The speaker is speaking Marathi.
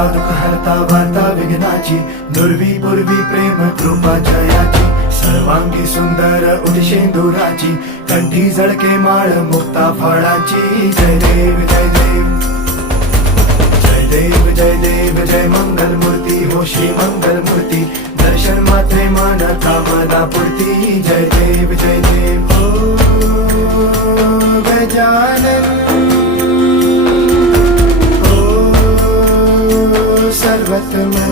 हरता दुःख हरता वार्ता विघ्नाची, दुर्वी पूर्वी प्रेम कृपा जयाची, सर्वांगी सुंदर उदिशेंदुराची, कंठी झळके माळ मुक्ता फळाची. जय देव जय देव जय देव जय देव जय मंगल मूर्ती हो श्री मंगल मूर्ती, दर्शन मात्रे मन कामना पूर्ती. जय देव जय देव हो गजानन हो सर्वतमन.